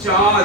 4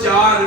4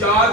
4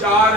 4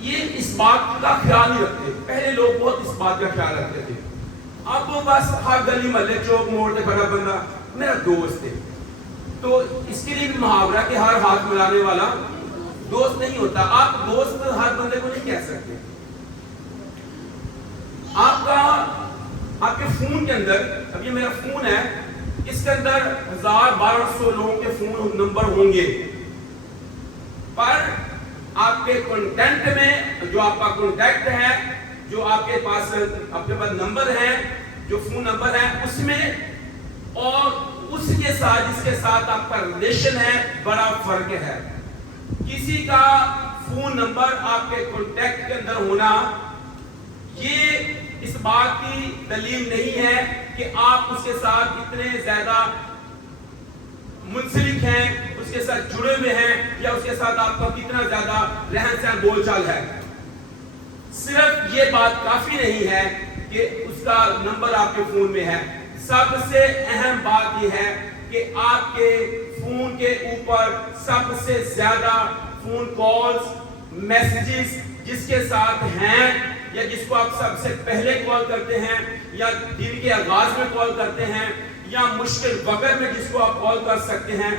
یہ اس بات کا خیال نہیں رکھتے. پہلے لوگ بہت اس بات کا خیال رکھتے تھے. اب وہ بس ہر گلی محلے چوک موڑ پہ کھڑا بندہ میرا دوست ہے. تو اس کے لیے بھی محاورہ کہ ہر ہاتھ ملانے والا دوست نہیں ہوتا. آپ دوست ہر بندے کو نہیں کہہ سکتے. آپ کے فون کے اندر, اب یہ میرا فون ہے, اس کے اندر 1200 لوگوں کے فون نمبر ہوں گے, پر آپ کے کنٹینٹ میں جو آپ کا کنٹیکٹ ہے, جو آپ کے پاس نمبر ہے, جو فون نمبر ہے, اس میں اور اس کے ساتھ جس کے ساتھ آپ کا ریلیشن ہے بڑا فرق ہے. کسی کا فون نمبر آپ کے کنٹیکٹ کے اندر ہونا یہ اس بات کی دلیل نہیں ہے کہ آپ اس کے ساتھ اتنے زیادہ منسلک ہیں, اس کے ساتھ جڑے ہوئے ہیں, یا اس کے ساتھ آپ کا کتنا زیادہ رہن سہن بول چال ہے. صرف یہ بات کافی نہیں ہے کہ اس کا نمبر آپ کے فون میں ہے. سب سے اہم بات یہ ہے کہ آپ کے فون کے اوپر سب سے زیادہ فون کالز, میسیجز جس کے ساتھ ہیں, یا جس کو آپ سب سے پہلے کال کرتے ہیں, یا دن کے آغاز میں کال کرتے ہیں, یا مشکل وقت میں جس کو آپ کال کر سکتے ہیں,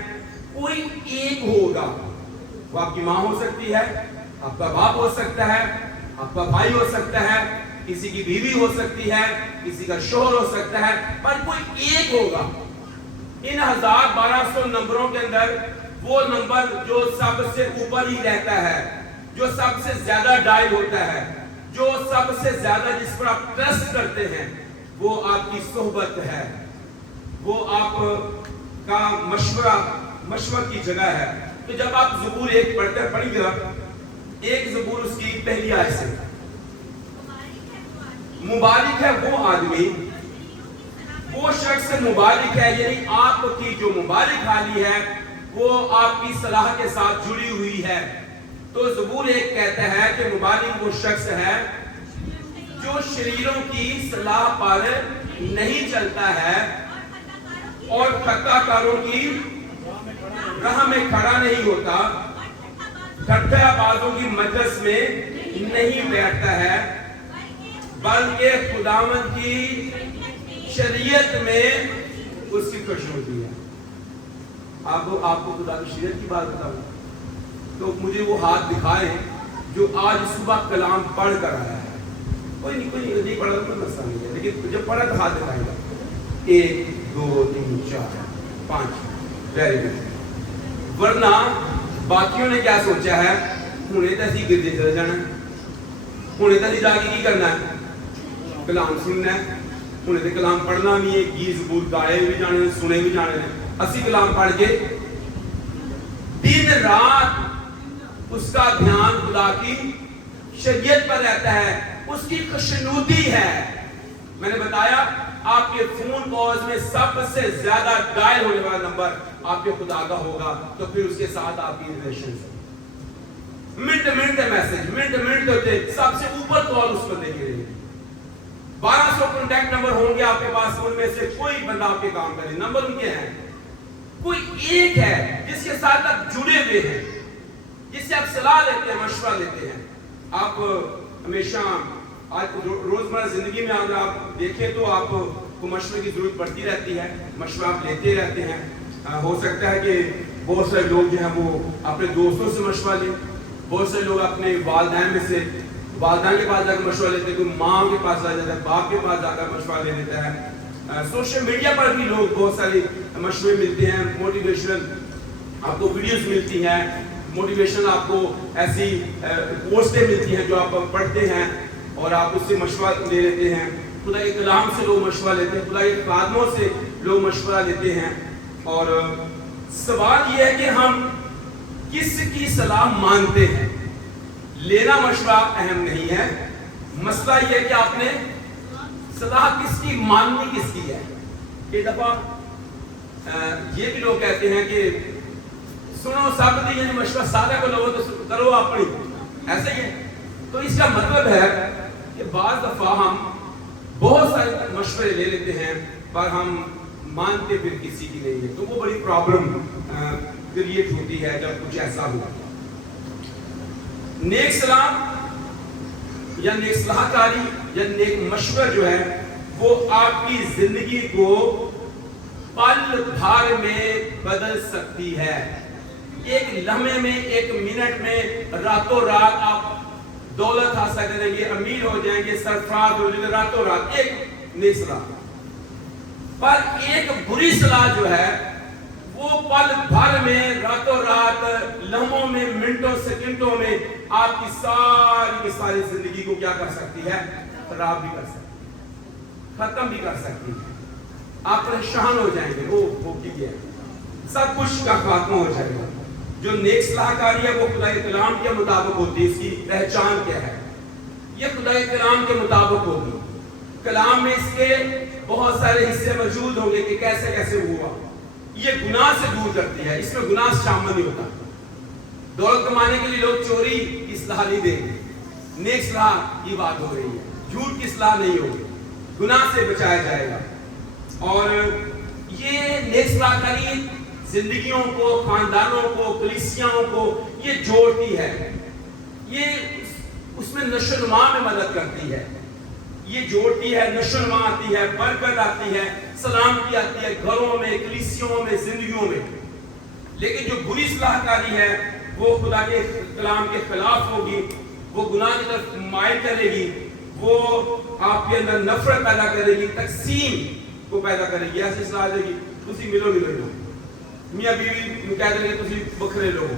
کوئی ایک ہوگا. وہ آپ کی ماں ہو سکتی ہے, آپ کا باپ ہو سکتا ہے, آپ کا بھائی ہو سکتا ہے, کسی کی بیوی ہو سکتی ہے, کسی کا شوہر ہو سکتا ہے, پر کوئی ایک ہوگا. ان 1200 نمبروں کے اندر وہ نمبر جو سب سے اوپر ہی رہتا ہے, جو سب سے زیادہ ڈائل ہوتا ہے, جو سب سے زیادہ جس پر آپ ٹرسٹ کرتے ہیں, وہ آپ کی صحبت ہے, وہ آپ کا مشورہ کی جگہ ہے. تو جب آپ زبور 1 پڑھی گا, ایک زبور اس کی پہلی آیت سے, مبارک ہے وہ آدمی, وہ شخص مبارک ہے, یعنی آپ کی جو مبارک حالی ہے وہ آپ کی صلاح کے ساتھ جڑی ہوئی ہے. تو زبور 1 کہتا ہے کہ مبارک وہ شخص ہے جو شریروں کی صلاح پر نہیں چلتا ہے اور خطا کاروں کی راہ میں کھڑا نہیں ہوتا, ٹھٹھا بازوں کی مجلس میں نہیں بیٹھتا ہے, بلکہ خداوند کی شریعت میں اس کی خوش ہوتی ہے. آپ کو خدا کی شریعت کی بات بتاؤں تو مجھے وہ ہاتھ دکھائیں جو آج صبح کلام پڑھ کر آیا ہے. کوئی نہیں پڑھا تو کوئی مسئلہ نہیں ہے, لیکن جب پڑھا تو ہاتھ دکھائے گا. 1 2 3 4 5 ویری گڈ. ورنہ باقیوں نے کیا سوچا ہے, ہنے تو اسی گرجے چلے جانا ہے, ہنے تو اسی جا کے کی کرنا ہے, کلام سننا ہے. ہنے تو کلام پڑھنا بھی ہے, گیت زبور گائے بھی جانے ہیں, سنے بھی جانے ہیں. اسی کلام پڑھ کے دن رات اس کا دھیان خدا کی شریعت پر رہتا ہے, اس کی خوشنودی ہے. میں نے بتایا آپ کے فون کالز میں سب سے زیادہ ڈائل ہونے والا نمبر آپ کے خدا کا ہوگا, تو پھر اس کے ساتھ آپ کی ریلیشن ہے. منٹ میسج, منٹ ہوتے سب سے اوپر کال اس بندے کی رہے گی. 1200 کانٹیکٹ نمبر ہوں گے آپ کے پاس, ان میں سے کوئی بندہ آپ کے کام کرے, نمبر ان کے ہیں. کوئی ایک ہے جس کے ساتھ آپ جڑے ہوئے ہیں, جس سے آپ صلاح لیتے ہیں, مشورہ لیتے ہیں. آپ ہمیشہ آج روزمرہ زندگی میں اگر آپ دیکھیں تو آپ کو مشورے کی ضرورت پڑتی رہتی ہے, مشورہ آپ لیتے رہتے ہیں. ہو سکتا ہے کہ بہت سارے لوگ جو ہیں وہ اپنے دوستوں سے مشورہ لیں, بہت سے لوگ اپنے والدین میں سے والدین کے پاس جا کر مشورہ لیتے ہیں, کوئی ماں کے پاس جا جاتا ہے, باپ کے پاس جا کر مشورہ لے لیتا ہے. سوشل میڈیا پر بھی لوگ بہت سارے مشورے ملتے ہیں, موٹیویشنل آپ کو ویڈیوز ملتی ہیں, موٹیویشن آپ کو ایسی پوسٹیں ملتی ہیں جو آپ پڑھتے ہیں اور آپ اس سے مشورہ لے لیتے ہیں. خدا کے کلام سے لوگ مشورہ لیتے ہیں, خدا کے خادموں سے لوگ مشورہ لیتے ہیں. اور سوال یہ ہے کہ ہم کس کی صلاح مانتے ہیں. لینا مشورہ اہم نہیں ہے, مسئلہ یہ ہے کہ آپ نے صلاح کس کی ماننی کس کی ہے. ایک دفعہ یہ بھی لوگ کہتے ہیں کہ سنو سب دی, یعنی مشورہ سارے کو لوگوں تو کرو اپنی, ایسے ہی ہے. تو اس کا مطلب ہے کہ بعض دفعہ ہم بہت سارے مشورے لے لیتے ہیں پر ہم مانتے پھر کسی کی نہیں ہے, تو وہ بڑی پرابلم کریٹ ہوتی ہے جب کچھ ایسا ہوا. نیک صلاح یا نیک صلاح کاری یا نیک مشورہ جو ہے وہ آپ کی زندگی کو پل بھر میں بدل سکتی ہے. ایک لمحے میں، ایک منٹ میں، راتوں رات آپ دولت حاصل کریں گے، امیر ہو جائیں گے، سرفراز ہو جائیں گے راتوں رات ایک نیک صلاح. پر ایک بری صلاح جو ہے وہ پل بھر میں، راتوں رات، لمحوں میں، منٹوں سیکنڈوں میں آپ کی ساری زندگی کو کیا کر سکتی ہے؟ خراب بھی کر سکتی ہے، ختم بھی کر سکتی ہے. آپ پریشان ہو جائیں گے، وہ کی ہے، سب کچھ کا خاتمہ ہو جائے گا. جو نیک صلاح کاری ہے وہ خدا کے کلام کے مطابق ہوتی ہے. اس کی پہچان کیا ہے؟ یہ خدا کے کلام کے مطابق ہوگی. کلام میں اس کے بہت سارے حصے موجود ہوں گے کہ کیسے کیسے ہوا. یہ گناہ سے دور کرتی ہے، اس میں گناہ شامل نہیں ہوتا. دولت کمانے کے لیے لوگ چوری کی اصلاح نہیں دیں گے. نیک صلاح کی بات ہو رہی ہے، جھوٹ کی اصلاح نہیں ہوگی، گناہ سے بچایا جائے گا. اور یہ نیک صلاح کاری زندگیوں کو، خاندانوں کو، کلیسیاؤں کو یہ جوڑتی ہے. یہ اس میں نشو و نما میں مدد کرتی ہے. یہ جوڑتی ہے، نشو و نما آتی ہے، برکت آتی ہے، سلامتی آتی ہے گھروں میں، کلیسیوں میں، زندگیوں میں. لیکن جو بری صلاح کاری ہے وہ خدا کے کلام کے خلاف ہوگی، وہ گناہ کی طرف مائل کرے گی، وہ آپ کے اندر نفرت پیدا کرے گی، تقسیم کو پیدا کرے گی. ایسی صلاح دے گی تسی ملو نہیں ملو، میاں بیوی کہہ دیں گے تسی بکھرے لوگ،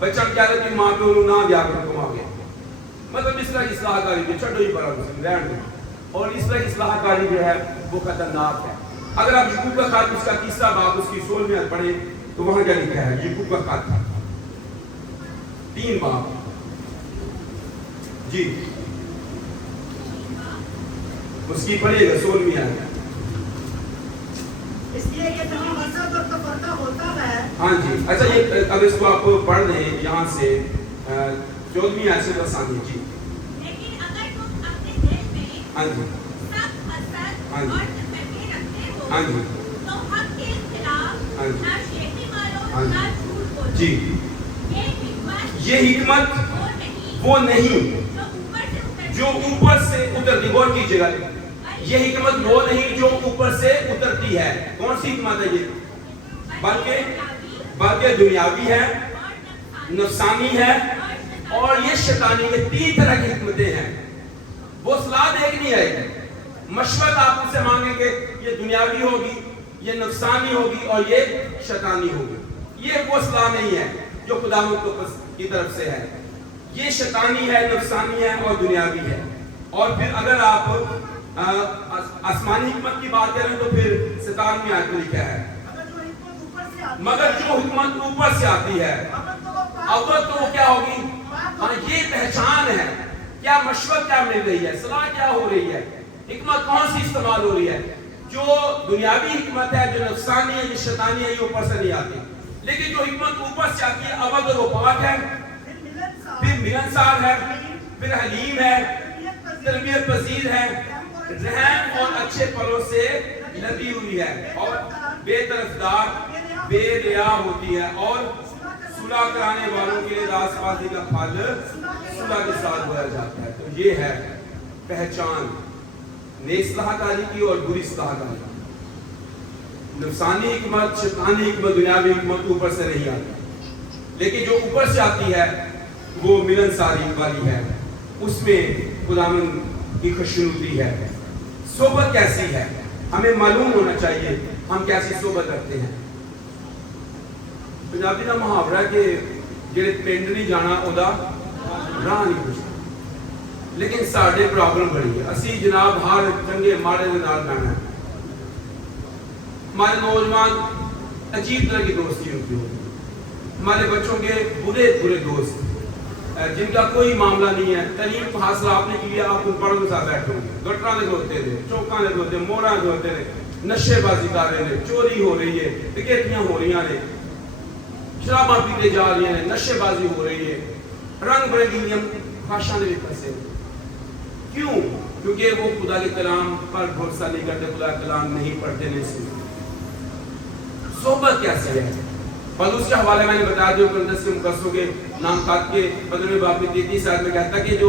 بچہ کہہ دیں کہ ماں پیو نہ دیا کرو تم آگے. مطلب اس طرح کی اصلاح کاری جو چھوڑو ہی پڑا رہن دو. اور اس طرح کی اصلاح کاری جو ہے وہ خطرناک ہے. اگر آپ یعقوب کا خط اس کا 3 باب اس کی 16 میں پڑھیں تو وہاں کیا لکھا ہے؟ یعقوب کا خط 3 باب جی اس کی پڑھیے گا 16 میں آیا. اس لیے یہ تمام مذہب اور تفرقہ ہوتا ہے. ہاں جی اچھا یہ اب اس کو آپ پڑھ دیں یہاں سے 14ویں آیت سے بسانی جی. لیکن اگر تم اپنے دل میں ہاں جی سخت حسد ہاں جی اور نفرتیں رکھتے ہو ہاں جی تو حق کے خلاف ہاں جی نہ شیخی مارو ہاں نہ جی جھوٹ بولو. جی یہ یہ حکمت حکمت وہ نہیں جو اوپر سے جو اوپر سے اترتی اترتی. غور کیجیے گا، یہ حکمت وہ نہیں جو اوپر سے اترتی ہے. کون سی حکمت ہے یہ؟ بلکہ دنیاوی ہے، نفسانی ہے اور یہ شیطانی. یہ 3 طرح کی حکمتیں ہیں. وہ صلاح دے کے نہیں آئے گی. مشورت آپ ان سے مانگیں گے یہ دنیاوی ہوگی، یہ نفسانی ہوگی اور یہ شیطانی ہوگی. یہ وہ صلاح نہیں ہے جو خدا کی طرف سے ہے. یہ شیطانی ہے، نفسانی ہے اور دنیاوی ہے. اور پھر اگر آپ آسمانی حکمت کی بات کریں تو پھر 17ویں آیت میں لکھا ہے مگر جو حکمت اوپر سے آتی ہے اول تو وہ کیا ہوگی؟ ہاں یہ پہچان ہے. کیا مشورت کیا مل رہی ہے، صلاح کیا ہو رہی ہے، حکمت کون سی استعمال ہو رہی ہے. جو دنیاوی حکمت ہے، جو نفسانی ہے، جو شیطانی ہے، یہ اوپر سے نہیں آتی. لیکن جو حکمت اوپر سے آتی ہے اول تو وہ پاک ہے، پھر ملنسار ہے، پھر حلیم ہے، تربیت پذیر ہے، رحم اور اچھے پھلوں سے لدی ہوئی ہے اور بے طرفدار، بے ریا ہوتی ہے اور صلح کرانے والوں کے لیے راست بازی کا پھل صلح کے ساتھ بھرا جاتا ہے. تو یہ ہے پہچان نیک صلاح کاری کی اور بری صلاح کاری کی. نفسانی حکمت، شیطانی حکمت، دنیاوی حکمت اوپر سے نہیں آتی. لیکن جو اوپر سے آتی ہے وہ ملنساری والی ہے. اس میں خداوند کی خوشنودی ہے. صحبت کیسی ہے ہمیں معلوم ہونا چاہیے، ہم کیسی صحبت رکھتے ہیں. پنجابی کا محاورہ کہ جڑے پنڈ نہیں جانا ادا راہ نہیں پوچھنا. لیکن ساڈے پرابلم بڑی ہے. اسی جناب ہر چنگے ماڑے دے نال رہنا ہے. ہمارے نوجوان عجیب طرح کی دوستی ہوتی ہے. ہمارے بچوں کے برے برے دوست جن کا کوئی معاملہ نہیں ہے. تعلیم حاصل آپ نے کی ہے، آپ ان پڑھوں کے ساتھ بیٹھے ہوں گے. گٹراں دے دھوتے نے، چوکاں دے دھوتے، موڑاں دے دھوتے نے، نشے بازی کر رہے ہیں، چوری ہو رہی ہے، ڈکیتیاں ہو رہی ہیں، شراباں پیتے جا رہی ہیں، نشے بازی ہو رہی ہے، رنگ برنگی خواہشاں دے وچ پھسے. کیوں؟ کیونکہ وہ خدا کے کلام پر بھروسہ نہیں کرتے، خدا کا کلام نہیں پڑھتے، نہیں سنتے. صحبت کیسی ہے؟ پولس کے حوالے میں نے بتایا جو کرنتھس کے مقدسوں کے نام خط کے 15ویں باب میں 33 آیت میں کہتا ہے کہ جو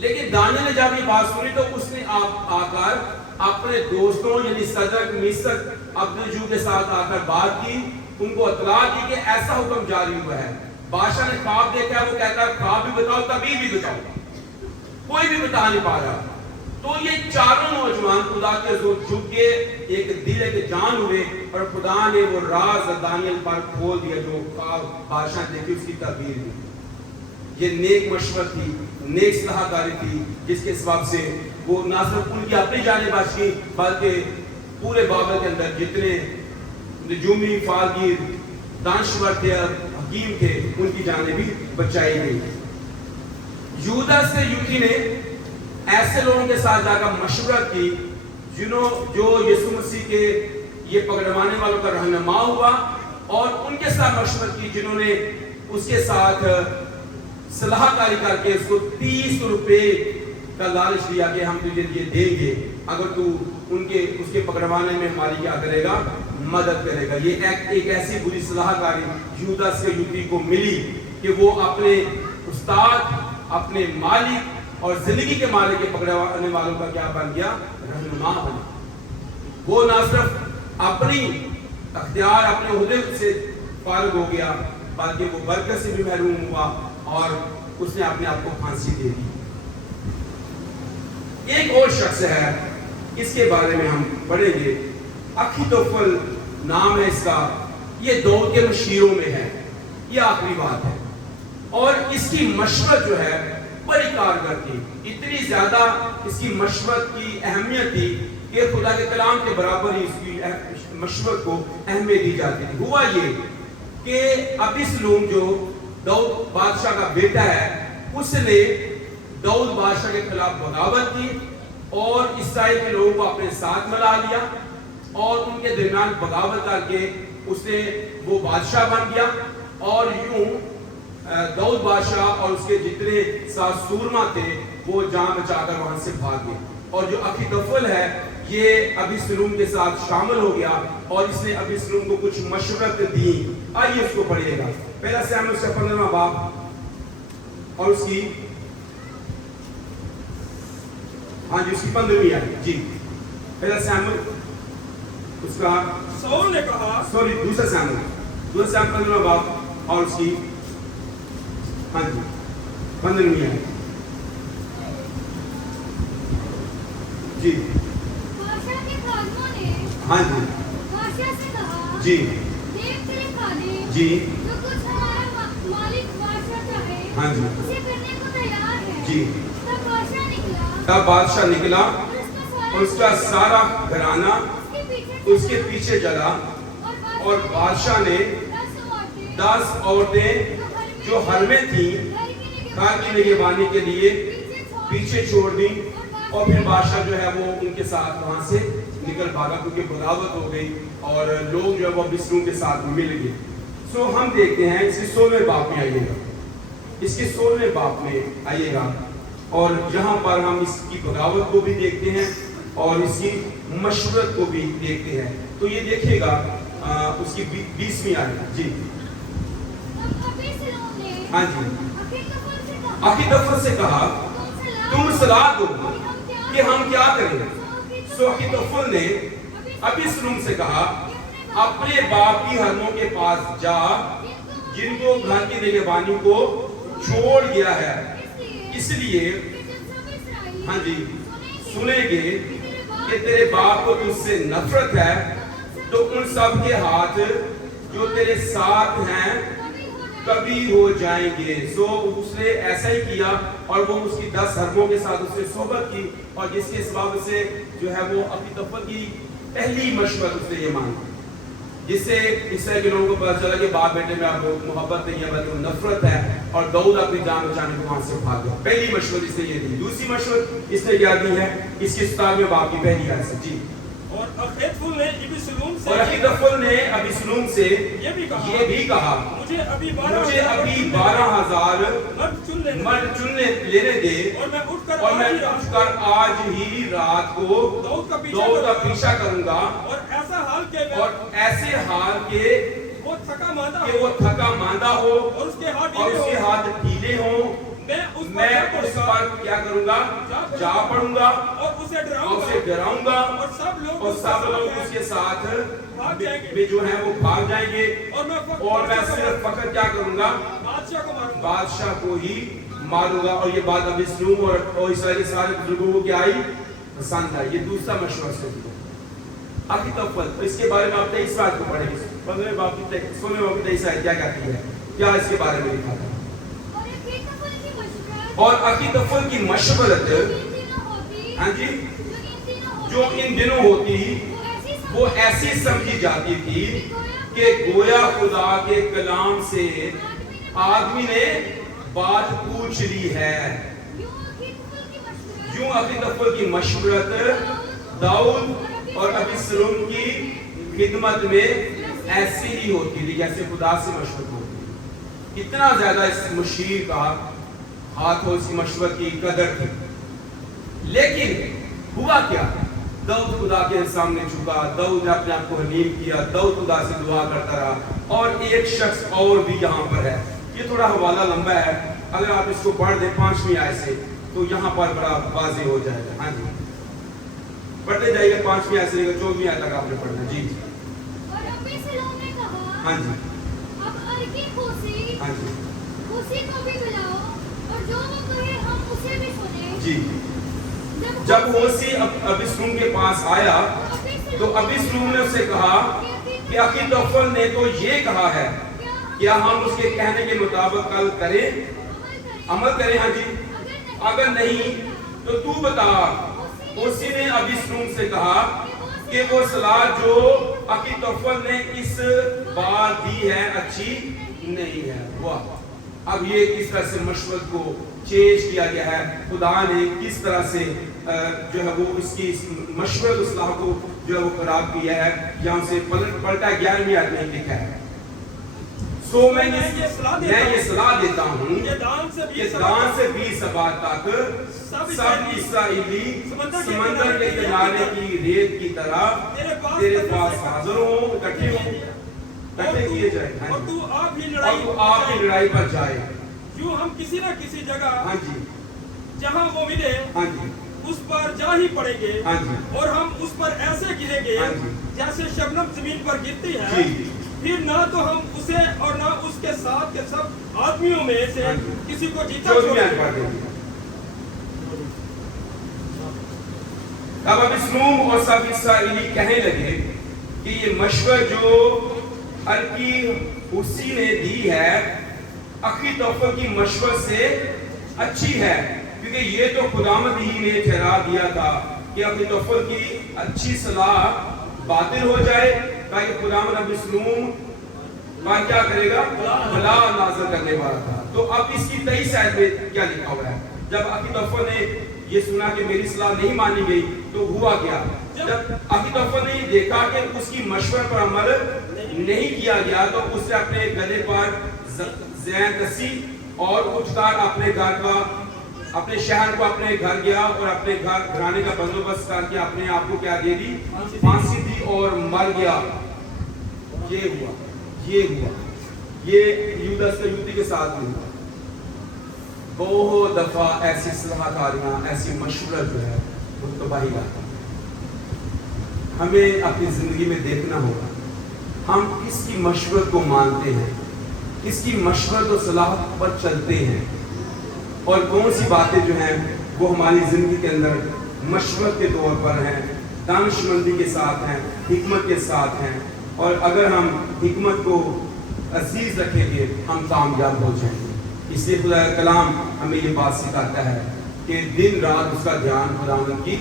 لیکن دانیل نے جب یہ بات سنی تو اس نے آ کر اپنے دوستوں یعنی صدرک میثق عبدالجو کے ساتھ آ کر بات کی، ان کو اطلاع کی کہ ایسا حکم جاری ہوا ہے. بادشاہ نے خواب دیکھا ہے، وہ کہتا ہے خواب بھی بتاؤ، تعبیر بھی بتاؤ. کوئی بھی بتا نہیں پا رہا. تو یہ چاروں نوجوان خدا کے حضور جھک کے ایک دل کے جان ہوئے اور خدا نے وہ راز دانیل پر کھول دیا جو خواب بادشاہ نے دیکھی اس کی تعبیر دی. یہ نیک مشورت تھی، نیک صلاح کاری تھی، جس کے سبب سے وہ نہ صرف ان کی اپنی جانب بچی بلکہ پورے بابل کے اندر جتنے نجومی فالگیر دانشور تھے حکیم تھے ان کی جانیں بھی بچائی گئی. یہودا سے یوتی نے ایسے لوگوں کے ساتھ جا کر مشورت کی جو یسوع مسیح کے یہ پکڑوانے والوں کا رہنما ہوا، اور ان کے ساتھ مشورت کی جنہوں نے اس کے ساتھ صلاح کاری کر کے اس کو 30 روپے کا لالچ دیا کہ ہم تجھے یہ دیں گے اگر تو اس کے پکڑوانے میں ہماری کیا کرے گا، مدد کرے گا. یہ ایک ایسی بری صلاح کاری یہودا سے یوتی کو ملی کہ وہ اپنے استاد، اپنے مالک اور زندگی کے مالک کے پکڑوانے والوں کا کیا بن گیا، رہنما بنا. وہ نہ صرف اپنی اختیار اپنے عہدے سے فارغ ہو گیا بلکہ وہ برکت سے بھی محروم ہوا اور اس نے اپنے آپ کو پھانسی دے دی. ایک اور شخص ہے، اس کے بارے میں ہم پڑھیں گے. اخیتوفل نام ہے اس کا. یہ داؤد کے مشیروں میں ہے. یہ آخری بات ہے اور اس کی مشورت جو ہے بڑی کارگر تھی. اتنی زیادہ اس کی مشورت کی اہمیت تھی کہ خدا کے کلام کے برابر ہی اس کی مشورت کو اہمیت دی جاتی تھی. ہوا یہ کہ ابیسلوم جو داؤد بادشاہ کا بیٹا ہے، اس نے داؤد بادشاہ کے خلاف بغاوت کی اور اسرائیل کے لوگوں کو اپنے ساتھ ملا لیا اور ان کے درمیان بغاوت کر کے اس نے وہ بادشاہ بن گیا. اور یوں داؤد بادشاہ اور اس کے جتنے ساتھ سورما تھے وہ جان بچا کر وہاں سے بھاگ گئے. اور جو اخیتوفل ہے یہ ابیسلوم کے ساتھ شامل ہو گیا اور اس نے ابیسلوم کو کچھ مشورت دی. آئیے اس کو پڑھیے گا. پہلا ساموئیل اس کا 15واں باب اور اس کی اس کی 15ویں آیت. جی پہلا ساموئیل اس کا سول نے کہا، دوسرا ساموئیل 15واں باب اور اس کی 15ویں آیت. جی بادشاہ کے خادموں نے بادشاہ سے کہا، جی دیکھ تیرے خادم جی جو کچھ ہمارا مالک بادشاہ چاہے اسے کرنے کو تیار ہے. جی تب بادشاہ نکلا اور اس کا سارا گھرانہ اس کے پیچھے چلا اور بادشاہ نے 10 عورتیں جو ہر میں تھیں گھر کی نگہبانی کے لیے پیچھے چھوڑ دی اور پھر بادشاہ جو ہے وہ ان کے ساتھ وہاں سے نکل بھاگا کیونکہ بغاوت ہو گئی اور لوگ جو ہے وہ ابیسلوم کے ساتھ مل گئے. سو ہم دیکھتے ہیں اس کے 16ویں باب میں آئیے گا. اس کے 16ویں باب میں آئیے گا اور یہاں پر ہم اس کی بغاوت کو بھی دیکھتے ہیں اور اس کی مشورت کو بھی دیکھتے ہیں. تو یہ دیکھیے گا اس کی 20ویں آیت. جی جی اخیتوفل سے کہا تم صلاح دو کہ ہم کیا کریں. سو اخیتوفل نے ابیسلوم سے کہا اپنے باپ کی حرموں کے پاس جا جن کو گھر کی نگہبانی کو چھوڑ گیا ہے، اس لیے سنیں گے کہ تیرے باپ کو تجھ سے نفرت ہے تو ان سب کے ہاتھ جو تیرے ساتھ ہیں کبھی ہو جائیں گے. سو اس نے ایسا ہی کیا اور وہ اس کی 10 حرموں کے ساتھ اس سے صحبت کی اور جس کے سبب سے جو ہے وہ اخیتوفل کی پہلی مشورت اس نے یہ مانی جس سے اسرائیل کے لوگوں کو پتا چلا کہ باپ بیٹے میں اب محبت نہیں ہے بلکہ نفرت ہے اور داؤد اپنی جان بچانے کو وہاں سے بھاگ گیا. پہلی مشورت اس نے یہ دی. دوسری مشورت اس نے کیا دی ہے اس کے 17ویں باب کی پہلی آیت سے. جی اور اخیتوفل نے ابیسلوم سے یہ بھی کہا مجھے ابھی 12,000 مرد چننے لینے دے اور میں اٹھ کر آج ہی رات کو داؤد کا پیچھا کروں گا اور ایسے حال کہ وہ تھکا ماندہ ہو اور اس کے ہاتھ ڈھیلے ہوں میں اس پر کیا کروں گا؟ جا پڑوں گا اور اسے ڈراؤں گا اور سب لوگ اس کے ساتھ جو ہیں وہ بھاگ جائیں گے اور میں صرف فقط کیا کروں گا؟ بادشاہ کو ہی ماروں گا. اور یہ بات ابھی سلوم اور اسرائیلی سارے بزرگوں کو کیا آئی؟ پسند آئی. یہ دوسرا مشورہ سنو. اخیتوفل، اس کے بارے میں آپ 23 بات کو پڑھیں گے. 15 باب کی 23 آیت کیا کہتی ہے؟ کیا اس کے بارے میں لکھا تھا؟ اور اخیتوفل کی مشورت ہاں جی جو ان دنوں ہوتی وہ ایسی سمجھی جاتی تھی کہ گویا خدا کے کلام سے آدمی نے بات پوچھ لی ہے. یوں اخیتوفل کی مشورت داؤد اور ابیسلوم کی خدمت میں ایسی ہی ہوتی تھی جیسے خدا سے مشورت ہوتی. اتنا زیادہ اس مشیر کا ہاتھ ہو اس مشورت کی قدر تھی. لیکن ہوا کیا؟ داؤد خدا کے سامنے جھکا، داؤد نے اپنے آپ کو حلیم کیا، داؤد خدا سے دعا کرتا رہا. اور ایک شخص اور بھی یہاں پر ہے. یہ تھوڑا حوالہ لمبا ہے، اگر آپ اس کو پڑھ دیں 5ویں آیت سے تو یہاں پر بڑا واضح ہو جائے گا. ہاں جی پڑھتے جائیے گا 5ویں آیت سے لے کر 14ویں آیت تک آپ نے پڑھنا. جی اور ابیسلوم نے کہا ہاں جی اب ارکی خوسی ہاں جی کو بھی بلاؤ اور جو وہ کہے ہم اسے بھی سنیں. جی جب ہوسی ابیسلوم کے پاس آیا تو ابیسلوم نے اسے کہا کہ اخیتوفل نے تو یہ کہا ہے، کیا ہم اس کے کہنے کے مطابق کل کریں، عمل کریں؟ ہاں جی اگر نہیں تو تو بتا. ہوسی نے ابیسلوم سے کہا کہ وہ صلاح جو اخیتوفل نے اس بار دی ہے اچھی نہیں ہے. واہ! اب یہ کس طرح سے مشورت کو چینج کیا گیا ہے. خدا نے کس طرح سے جو ہے وہ اس کی مشورت اصلاح کو جو ہے وہ خراب کیا ہے. یہاں سے پلٹا 11ویں آیت میں لکھا ہے. سو میں یہ صلاح دیتا ہوں کہ دان سے 20 سبا تک سب اسرائیلی سمندر کے کنارے کی ریت کی طرح تیرے پاس حاضر ہوں، اکٹھے کیے جائیں اور تو آپ ہی لڑائی پر جائے. یوں ہم کسی نہ کسی جگہ ہاں جی جہاں وہ ملے ہاں جی اس پر جا ہی پڑیں گے ہاں جی اور ہم اس پر ایسے گریں گے ہاں جی جیسے شبنم زمین پر گرتی ہے. جی پھر نہ تو ہم اسے اور نہ اس کے ساتھ کے سب آدمیوں میں سے کسی کو جیتا چھوڑیں گے. اب ابیسلوم اور سب اسرائیلی کہنے لگے کہ یہ مشورہ جو ارکی ہوسی نے دی ہے اخیتوفل کی مشورہ سے اچھی ہے، کیونکہ یہ تو خداوند ہی نے ٹھہرا دیا تھا کہ اخیتوفل کی اچھی صلاح باطل ہو جائے تاکہ خداوند ابیسلوم کا کیا کرے گا؟ بلا نازل کرنے والا تھا. تو اب اس کی 23 آیت میں کیا لکھا ہوا ہے؟ جب اخیتوفل نے یہ سنا کہ میری صلاح نہیں مانی گئی تو ہوا کیا؟ جب اخیتوفل نے دیکھا کہ اس کی مشورے پر عمل نہیں کیا گیا تو اس نے اپنے گلے پر زین کسی اور اٹھ کر اپنے شہر کو اپنے گھر گیا اور اپنے گھرانے کا بندوبست کر کے اپنے آپ کو کیا دے دی؟ پھانسی دی اور مر گیا. یہ یودس یہودی کے ساتھ بھی ہوا. بہت دفعہ ایسی صلاح کاریاں ایسی مشورہ جو ہے وہ تباہی لاتا ہے. ہمیں اپنی زندگی میں دیکھنا ہوگا ہم کس کی مشورت کو مانتے ہیں، کس کی مشورت و صلاح پر چلتے ہیں، اور کون سی باتیں جو ہیں وہ ہماری زندگی کے اندر مشورت کے طور پر ہیں، دانشمندی کے ساتھ ہیں، حکمت کے ساتھ ہیں. اور اگر ہم حکمت کو عزیز رکھیں گے ہم کامیاب ہو جائیں گے. اس لیے خدا کا کلام ہمیں یہ بات سکھاتا ہے کہ دن رات اس کا دھیان خداوند کی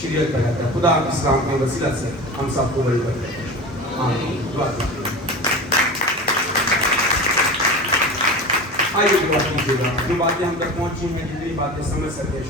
شریعت کا رہتا ہے. خدا اسلام کے وسیلہ سے ہم سب کو بڑی برکت دے. آمین. دعا کیجیے. آئیے دعا کیجیے گا. جو باتیں ہم تک پہنچی ہیں، جتنی باتیں سمجھ سکتے ہیں